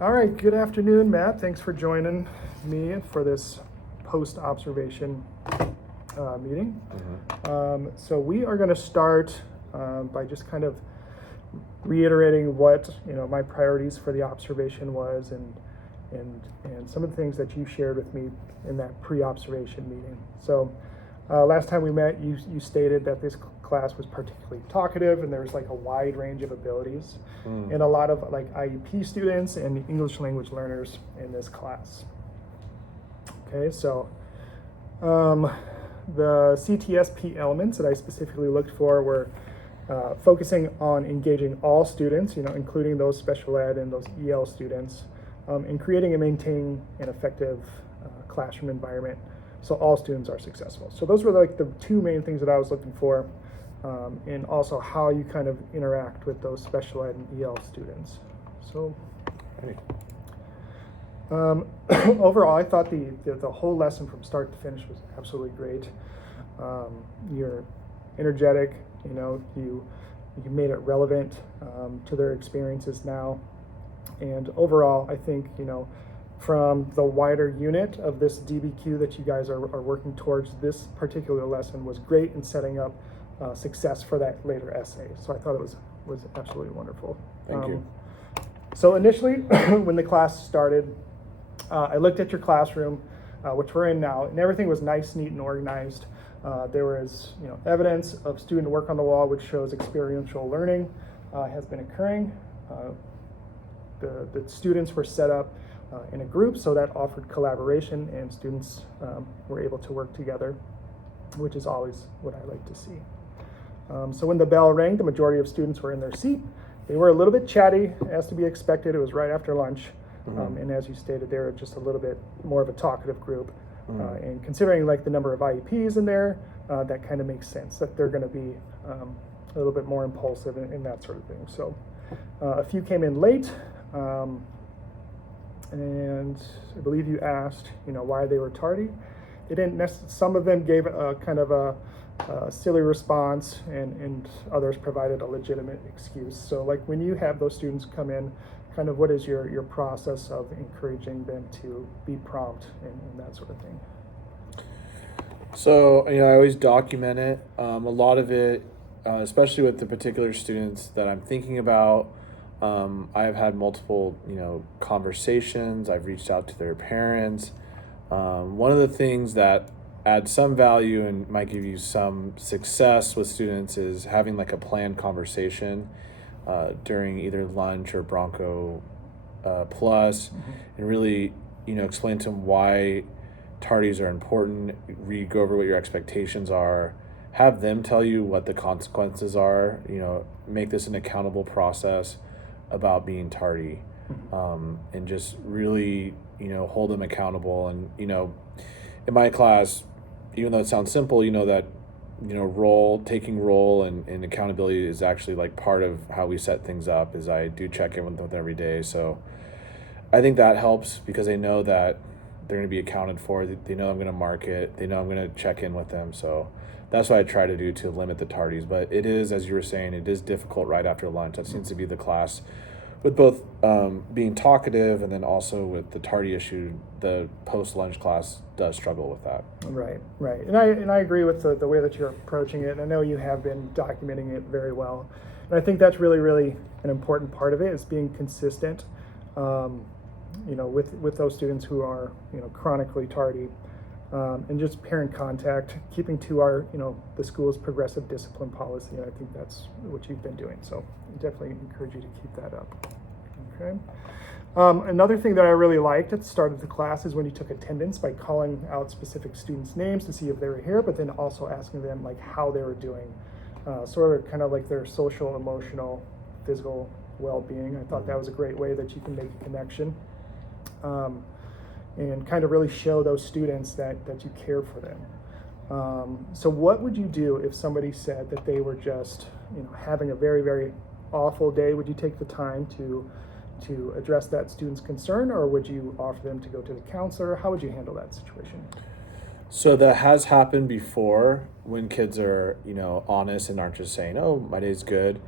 All right, good afternoon, Matt. Thanks for joining me for this post-observation meeting. So we are going to start by just kind of reiterating what my priorities for the observation was, and some of the things that you shared with me in that pre-observation meeting. So last time we met, you stated that this class was particularly talkative, and there was like a wide range of abilities, and a lot of like IEP students and English language learners in this class. Okay, so the CTSP elements that I specifically looked for were focusing on engaging all students, including those special ed and those EL students, and creating and maintaining an effective classroom environment so all students are successful. So those were like the two main things that I was looking for, and also how you kind of interact with those special ed and EL students. So overall, I thought the whole lesson from start to finish was absolutely great. You're energetic, you made it relevant to their experiences now. And overall, I think, from the wider unit of this DBQ that you guys are working towards, this particular lesson was great in setting up success for that later essay. So I thought it was absolutely wonderful. Thank you. So initially, when the class started, I looked at your classroom, which we're in now, and everything was nice, neat, and organized. There was, evidence of student work on the wall, which shows experiential learning has been occurring. The students were set up in a group, so that offered collaboration, and students were able to work together, which is always what I like to see. So when the bell rang, the majority of students were in their seat. They were a little bit chatty, as to be expected. It was right after lunch, and as you stated, they were just a little bit more of a talkative group. And considering like the number of IEPs in there, that kind of makes sense that they're going to be a little bit more impulsive and that sort of thing. So a few came in late, and I believe you asked, why they were tardy. They didn't some of them gave a kind of a silly response, and others provided a legitimate excuse. So like when you have those students come in, kind of what is your process of encouraging them to be prompt and that sort of thing? So, I always document it. A lot of it, especially with the particular students that I'm thinking about, I've had multiple, conversations. I've reached out to their parents. One of the things that adds some value and might give you some success with students is having like a planned conversation during either lunch or Bronco Plus, and really, explain to them why tardies are important, go over what your expectations are, have them tell you what the consequences are, make this an accountable process about being tardy, and just really, hold them accountable. And, in my class, even though it sounds simple, that, taking role and accountability is actually like part of how we set things up. Is I do check in with them every day. So I think that helps because they know that they're going to be accounted for. They know I'm going to mark it. They know I'm going to check in with them. So that's what I try to do to limit the tardies. But it is, as you were saying, it is difficult right after lunch. That seems to be the class with both being talkative and then also with the tardy issue. The post-lunch class does struggle with that. Right. And I agree with the way that you're approaching it. And I know you have been documenting it very well. And I think that's really, really an important part of it, is being consistent, with those students who are, chronically tardy, and just parent contact, keeping to our, the school's progressive discipline policy. And I think that's what you've been doing. So I definitely encourage you to keep that up. Okay. Another thing that I really liked at the start of the class is when you took attendance by calling out specific students' names to see if they were here, but then also asking them like how they were doing, sort of kind of like their social, emotional, physical well-being. I thought that was a great way that you can make a connection, and kind of really show those students that you care for them. So what would you do if somebody said that they were just, having a very, very awful day? Would you take the time to address that student's concern, or would you offer them to go to the counselor? How would you handle that situation? So that has happened before when kids are, honest and aren't just saying, "Oh, my day's good."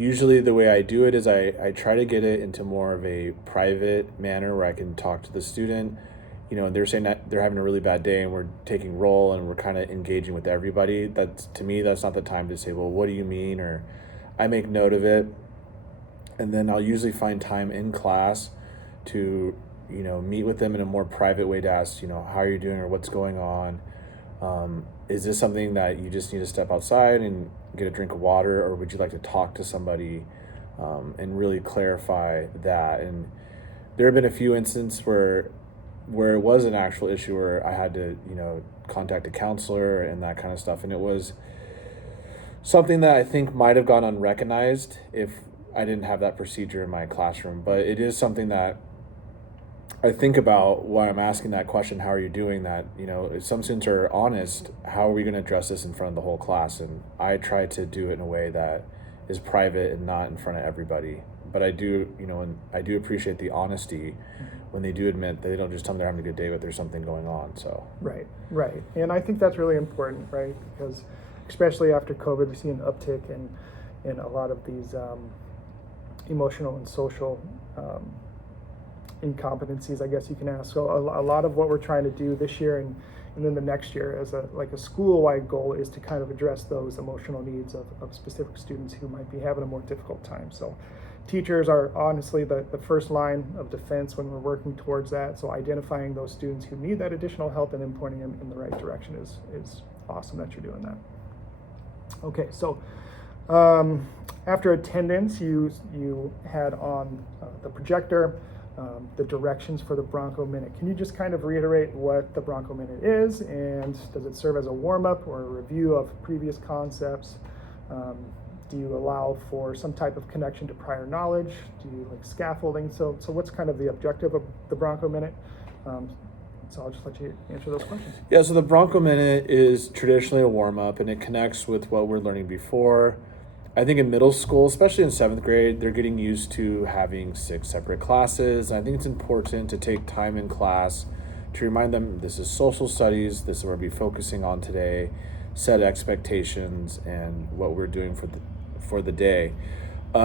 Usually the way I do it is I try to get it into more of a private manner where I can talk to the student. They're saying that they're having a really bad day and we're taking roll and we're kind of engaging with everybody. That's, to me, that's not the time to say, well, what do you mean? Or I make note of it. And then I'll usually find time in class to, meet with them in a more private way to ask, how are you doing or what's going on? Is this something that you just need to step outside and get a drink of water, or would you like to talk to somebody and really clarify that? And there have been a few instances where it was an actual issue where I had to, contact a counselor and that kind of stuff. And it was something that I think might have gone unrecognized if I didn't have that procedure in my classroom. But it is something that I think about why I'm asking that question, how are you doing that? If some students are honest, how are we going to address this in front of the whole class? And I try to do it in a way that is private and not in front of everybody. But I do, and I do appreciate the honesty when they do admit that they don't just tell me they're having a good day, but there's something going on. So Right. And I think that's really important, right? Because especially after COVID, we see an uptick in a lot of these emotional and social incompetencies, I guess you can ask. So a lot of what we're trying to do this year and then the next year as a school-wide goal is to kind of address those emotional needs of specific students who might be having a more difficult time. So teachers are honestly the first line of defense when we're working towards that. So identifying those students who need that additional help and then pointing them in the right direction is awesome that you're doing that. Okay, so after attendance, you had on the projector the directions for the Bronco Minute. Can you just kind of reiterate what the Bronco Minute is, and does it serve as a warm-up or a review of previous concepts? Do you allow for some type of connection to prior knowledge? Do you like scaffolding? So what's kind of the objective of the Bronco Minute? So I'll just let you answer those questions. Yeah, so the Bronco Minute is traditionally a warm-up, and it connects with what we're learning before. I think in middle school, especially in 7th grade, they're getting used to having 6 separate classes. And I think it's important to take time in class to remind them this is social studies, this is what we'll be focusing on today, set expectations, and what we're doing for the day.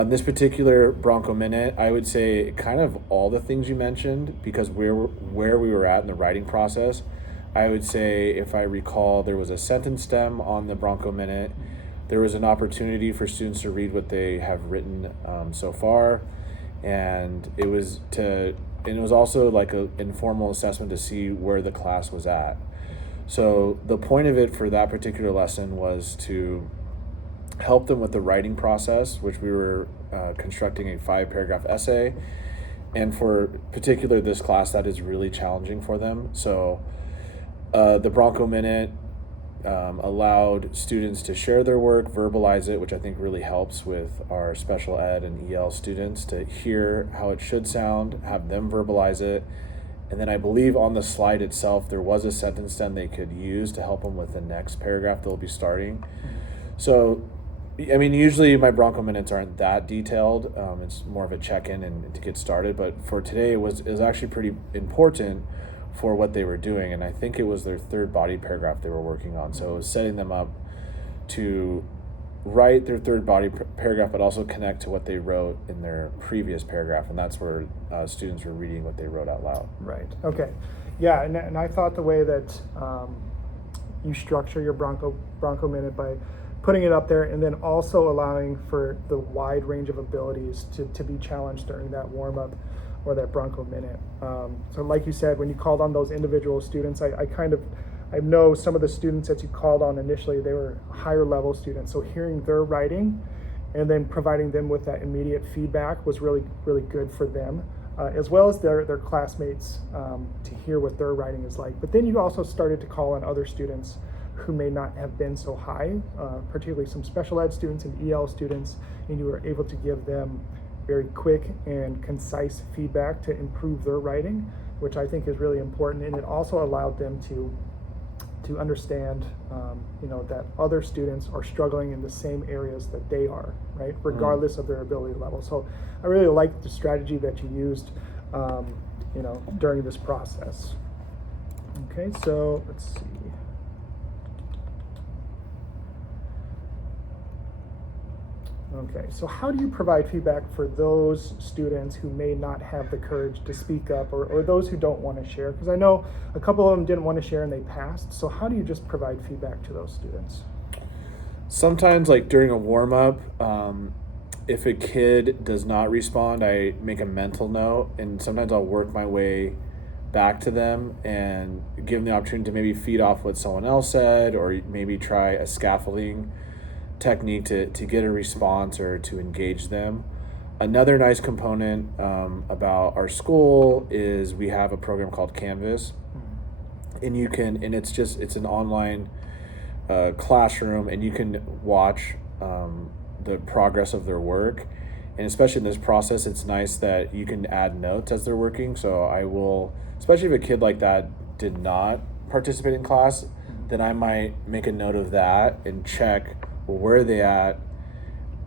This particular Bronco Minute, I would say kind of all the things you mentioned, because where we were at in the writing process. I would say, if I recall, there was a sentence stem on the Bronco Minute. There was an opportunity for students to read what they have written so far, and it was also like an informal assessment to see where the class was at. So the point of it for that particular lesson was to help them with the writing process, which we were constructing a 5-paragraph essay, and for particular this class, that is really challenging for them. So the Bronco Minute allowed students to share their work, verbalize it, which I think really helps with our special ed and EL students to hear how it should sound, have them verbalize it. And then I believe on the slide itself, there was a sentence stem they could use to help them with the next paragraph they'll be starting. So, I mean, usually my Bronco Minutes aren't that detailed. It's more of a check-in and to get started. But for today, it was actually pretty important for what they were doing, and I think it was their 3rd body paragraph they were working on. So it was setting them up to write their 3rd body paragraph, but also connect to what they wrote in their previous paragraph, and that's where students were reading what they wrote out loud. Right. Okay. Yeah, and I thought the way that you structure your Bronco Minute by putting it up there and then also allowing for the wide range of abilities to be challenged during that warm-up or that Bronco Minute. So like you said, when you called on those individual students, I know some of the students that you called on initially, they were higher level students. So hearing their writing and then providing them with that immediate feedback was really, really good for them, as well as their classmates to hear what their writing is like. But then you also started to call on other students who may not have been so high, particularly some special ed students and EL students, and you were able to give them very quick and concise feedback to improve their writing, which I think is really important. And it also allowed them to understand, that other students are struggling in the same areas that they are, right? Regardless of their ability level. So I really like the strategy that you used, during this process. Okay, so let's see. Okay, so how do you provide feedback for those students who may not have the courage to speak up, or those who don't want to share? Because I know a couple of them didn't want to share and they passed. So how do you just provide feedback to those students? Sometimes, like during a warm-up, if a kid does not respond, I make a mental note, and sometimes I'll work my way back to them and give them the opportunity to maybe feed off what someone else said, or maybe try a scaffolding technique to get a response or to engage them. Another nice component about our school is we have a program called Canvas, and it's an online classroom, and you can watch the progress of their work. And especially in this process, it's nice that you can add notes as they're working. So I will, especially if a kid like that did not participate in class, then I might make a note of that and check, well, where are they at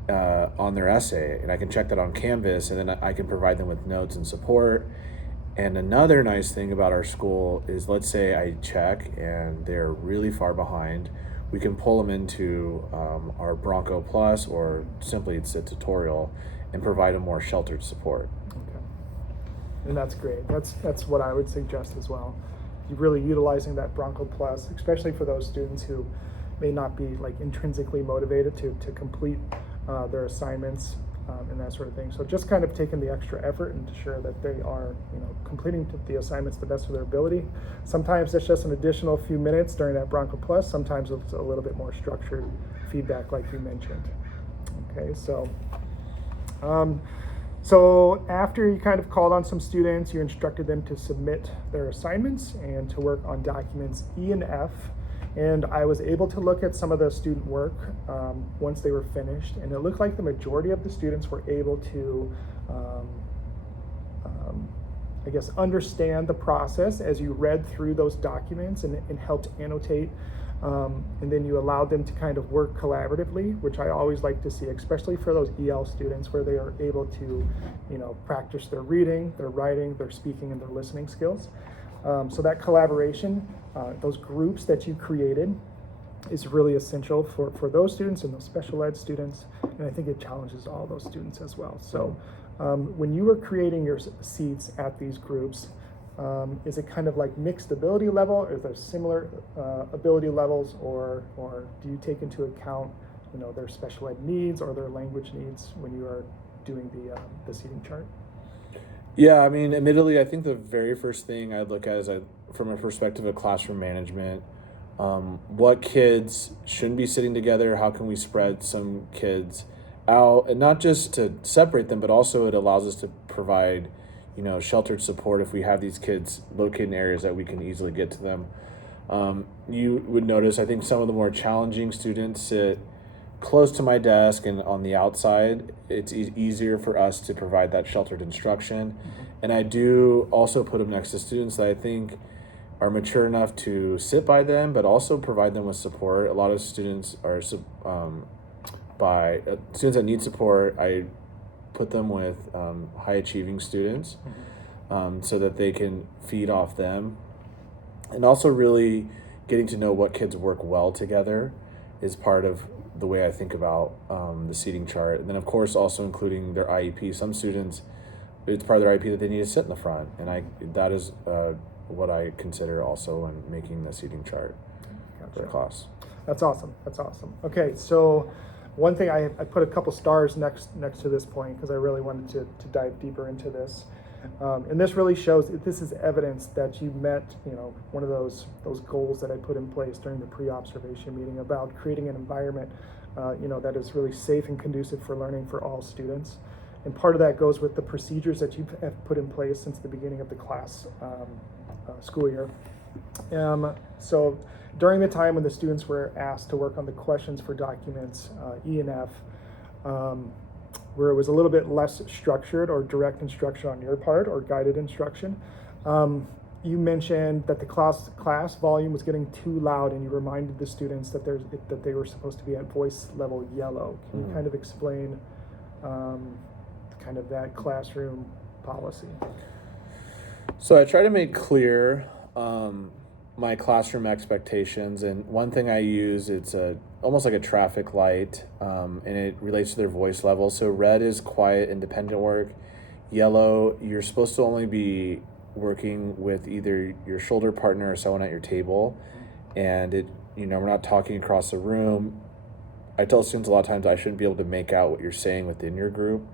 on their essay, and I can check that on Canvas, and then I can provide them with notes and support. And another nice thing about our school is, let's say I check and they're really far behind, we can pull them into our Bronco Plus, or simply it's a tutorial, and provide a more sheltered support. Okay, and that's great. That's what I would suggest as well. You're really utilizing that Bronco Plus, especially for those students who may not be like intrinsically motivated to complete their assignments and that sort of thing. So just kind of taking the extra effort and ensure that they are, completing the assignments to the best of their ability. Sometimes it's just an additional few minutes during that Bronco Plus. Sometimes it's a little bit more structured feedback, like you mentioned. Okay, so so after you kind of called on some students, you instructed them to submit their assignments and to work on documents E and F. And I was able to look at some of the student work once they were finished, and it looked like the majority of the students were able to, I guess, understand the process as you read through those documents and helped annotate. And then you allowed them to kind of work collaboratively, which I always like to see, especially for those EL students, where they are able to, practice their reading, their writing, their speaking, and their listening skills. So that collaboration, those groups that you created, is really essential for those students and those special ed students, and I think it challenges all those students as well. So when you were creating your seats at these groups, is it kind of like mixed ability level? Are there similar ability levels, or do you take into account their special ed needs or their language needs when you are doing the seating chart? Yeah, I mean, admittedly, I think the very first thing I look at is, from a perspective of classroom management, what kids shouldn't be sitting together, how can we spread some kids out, and not just to separate them, but also it allows us to provide, sheltered support if we have these kids located in areas that we can easily get to them. You would notice, I think some of the more challenging students sit close to my desk and on the outside. It's easier for us to provide that sheltered instruction. Mm-hmm. And I do also put them next to students that I think are mature enough to sit by them, but also provide them with support. A lot of students are students that need support. I put them with high achieving students, so that they can feed off them. And also really getting to know what kids work well together is part of the way I think about the seating chart. And then of course also including their IEP. Some students, it's part of their IEP that they need to sit in the front, and that is what I consider also when making the seating chart for the class. That's awesome. Okay, so one thing I put a couple stars next to this point because I really wanted to dive deeper into this. And this really shows, this is evidence that you met, one of those goals that I put in place during the pre-observation meeting about creating an environment, that is really safe and conducive for learning for all students. And part of that goes with the procedures that you have put in place since the beginning of the class school year. So during the time when the students were asked to work on the questions for documents E and F, where it was a little bit less structured or direct instruction on your part or guided instruction, you mentioned that the class volume was getting too loud, and you reminded the students that they were supposed to be at voice level yellow. Can you kind of explain kind of that classroom policy? So I try to make clear my classroom expectations, and one thing I use, it's almost like a traffic light, and it relates to their voice level. So red is quiet, independent work. Yellow, you're supposed to only be working with either your shoulder partner or someone at your table, and we're not talking across the room. I tell students a lot of times I shouldn't be able to make out what you're saying within your group.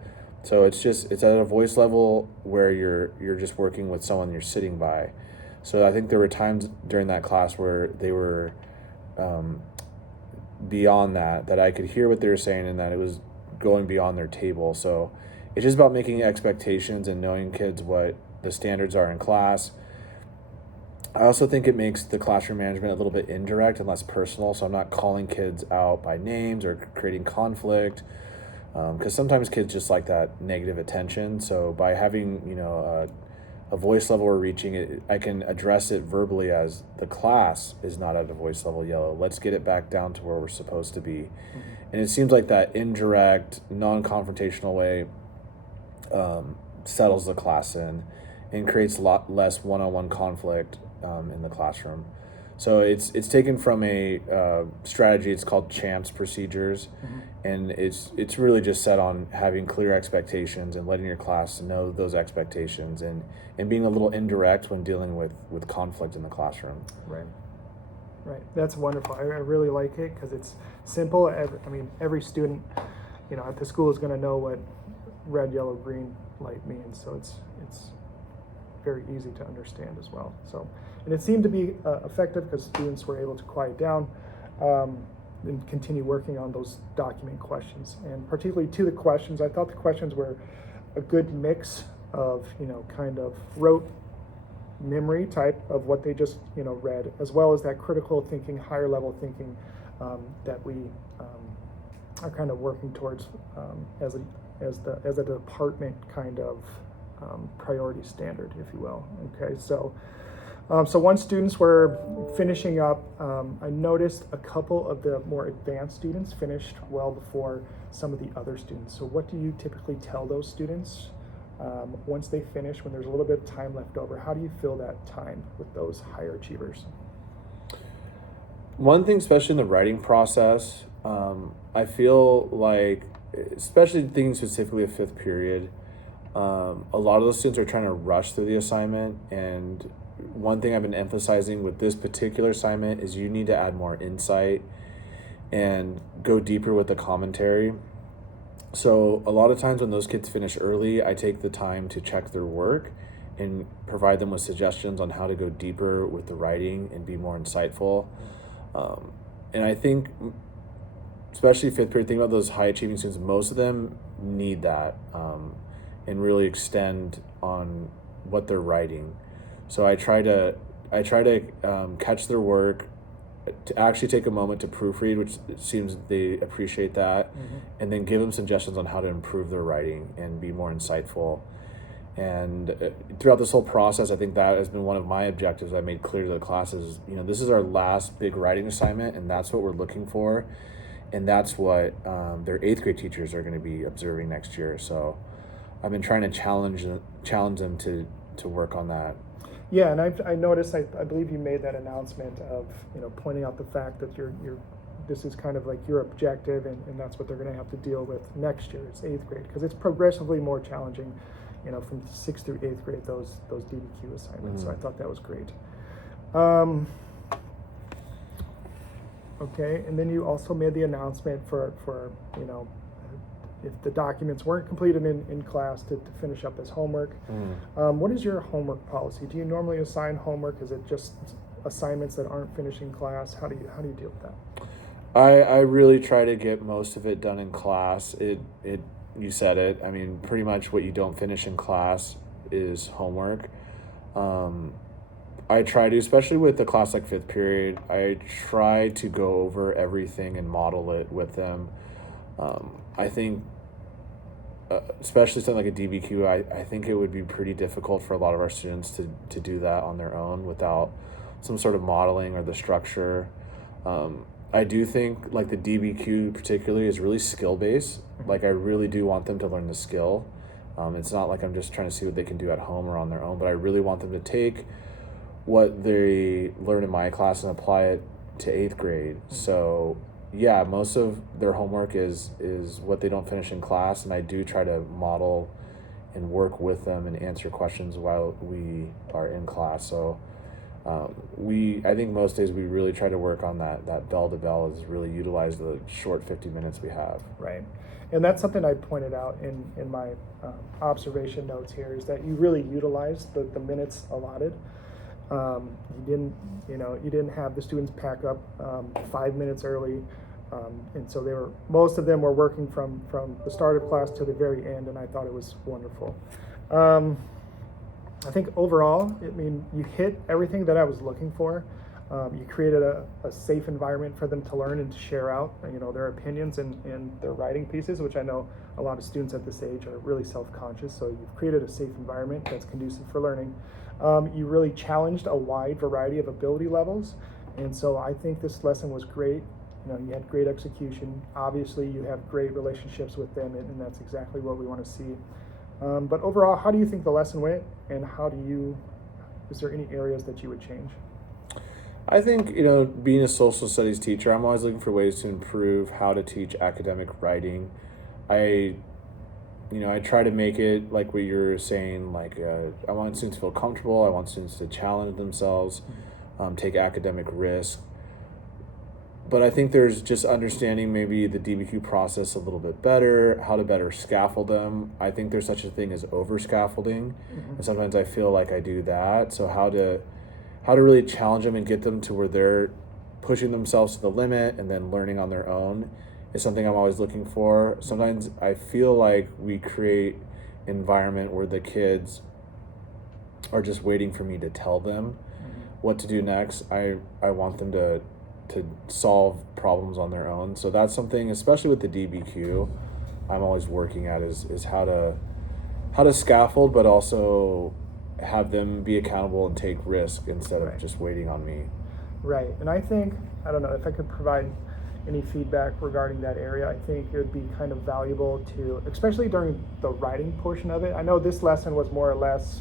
So it's at a voice level where you're just working with someone you're sitting by. So I think there were times during that class where they were beyond that I could hear what they were saying and that it was going beyond their table. So it's just about making expectations and knowing kids what the standards are in class. I also think it makes the classroom management a little bit indirect and less personal. So I'm not calling kids out by names or creating conflict, because sometimes kids just like that negative attention. So by having a voice level we're reaching it, I can address it verbally as the class is not at a voice level yellow. Let's get it back down to where we're supposed to be. Mm-hmm. And it seems like that indirect, non-confrontational way settles the class in and creates a lot less one-on-one conflict in the classroom. So it's taken from a strategy. It's called CHAMPS procedures, mm-hmm. and it's really just set on having clear expectations and letting your class know those expectations and being a little indirect when dealing with conflict in the classroom. Right. That's wonderful. I really like it because it's simple. Every student, at the school is going to know what red, yellow, green light means. So it's very easy to understand as well. So, and it seemed to be effective because students were able to quiet down and continue working on those document questions. And particularly to the questions, I thought the questions were a good mix of, kind of rote memory type of what they just, read, as well as that critical thinking, higher level thinking that we are kind of working towards as a department kind of priority standard, if you will. Okay, so once students were finishing up, I noticed a couple of the more advanced students finished well before some of the other students. So what do you typically tell those students once they finish, when there's a little bit of time left over? How do you fill that time with those higher achievers? One thing, especially in the writing process, I feel like, especially thinking specifically of fifth period, a lot of those students are trying to rush through the assignment, and one thing I've been emphasizing with this particular assignment is you need to add more insight and go deeper with the commentary. So a lot of times when those kids finish early, I take the time to check their work and provide them with suggestions on how to go deeper with the writing and be more insightful. And I think, especially fifth period, think about those high achieving students, most of them need that and really extend on what they're writing. So I try to catch their work, to actually take a moment to proofread, which it seems they appreciate that, mm-hmm. and then give them suggestions on how to improve their writing and be more insightful. And throughout this whole process, I think that has been one of my objectives I made clear to the classes. This is our last big writing assignment, and that's what we're looking for, and that's what their 8th grade teachers are going to be observing next year. So I've been trying to challenge them to work on that. Yeah, and I noticed, I believe you made that announcement of, pointing out the fact that this is kind of like your objective, and that's what they're going to have to deal with next year. It's 8th grade, because it's progressively more challenging, from 6th through 8th grade, those DBQ assignments. Mm-hmm. So I thought that was great. Okay, and then you also made the announcement for if the documents weren't completed in class to finish up as homework. Mm. What is your homework policy? Do you normally assign homework? Is it just assignments that aren't finished in class? How do you deal with that? I really try to get most of it done in class. You said it. I mean, pretty much what you don't finish in class is homework. I try to, especially with a class like 5th period, I try to go over everything and model it with them. I think, especially something like a DBQ, I think it would be pretty difficult for a lot of our students to do that on their own without some sort of modeling or the structure. I do think like the DBQ particularly is really skill-based. Like I really do want them to learn the skill. It's not like I'm just trying to see what they can do at home or on their own, but I really want them to take what they learn in my class and apply it to 8th grade. So yeah, most of their homework is what they don't finish in class, and I do try to model and work with them and answer questions while we are in class. So I think most days we really try to work on that bell to bell, is really utilize the short 50 minutes we have. Right. And that's something I pointed out in my observation notes here, is that you really utilized the minutes allotted. You didn't have the students pack up 5 minutes early. And so most of them were working from the start of class to the very end, and I thought it was wonderful. I think overall, you hit everything that I was looking for. You created a safe environment for them to learn and to share out, their opinions and their writing pieces, which I know a lot of students at this age are really self-conscious. So you've created a safe environment that's conducive for learning. You really challenged a wide variety of ability levels, and so I think this lesson was great. You had great execution. Obviously, you have great relationships with them, and that's exactly what we want to see. But overall, how do you think the lesson went, and is there any areas that you would change? I think, being a social studies teacher, I'm always looking for ways to improve how to teach academic writing. I try to make it like what you're saying, I want students to feel comfortable. I want students to challenge themselves, take academic risk. But I think there's just understanding maybe the DBQ process a little bit better, how to better scaffold them. I think there's such a thing as over scaffolding, and sometimes I feel like I do that. So how to really challenge them and get them to where they're pushing themselves to the limit and then learning on their own is something I'm always looking for. Sometimes I feel like we create an environment where the kids are just waiting for me to tell them what to do next. I want them to solve problems on their own. So that's something, especially with the DBQ, I'm always working at is how to scaffold, but also have them be accountable and take risk instead of just waiting on me. Right. And I think, I don't know, if I could provide any feedback regarding that area, I think it would be kind of valuable to, especially during the writing portion of it. I know this lesson was more or less,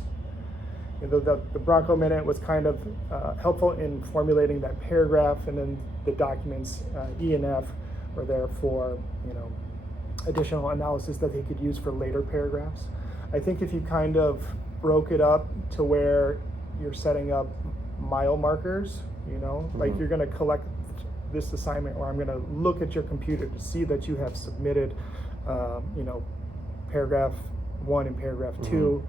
the Bronco Minute was kind of helpful in formulating that paragraph, and then the documents E and F were there for additional analysis that they could use for later paragraphs. I think if you kind of broke it up to where you're setting up mile markers, like you're going to collect this assignment, or I'm going to look at your computer to see that you have submitted paragraph 1 and paragraph 2.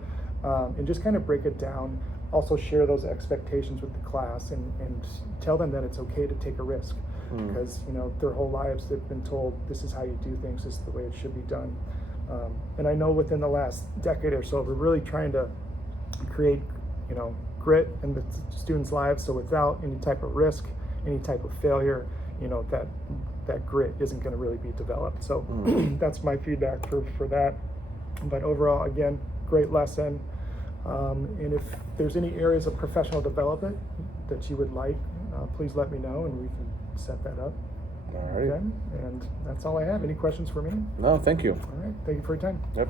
And just kind of break it down. Also share those expectations with the class and tell them that it's okay to take a risk, because their whole lives they've been told this is how you do things, this is the way it should be done. And I know within the last decade or so, we're really trying to create grit in the students' lives. So without any type of risk, any type of failure, that grit isn't going to really be developed. So that's my feedback for that. But overall, again, great lesson. And if there's any areas of professional development that you would like, please let me know and we can set that up. All right. Okay? And that's all I have. Any questions for me? No, thank you. All right. Thank you for your time. Yep.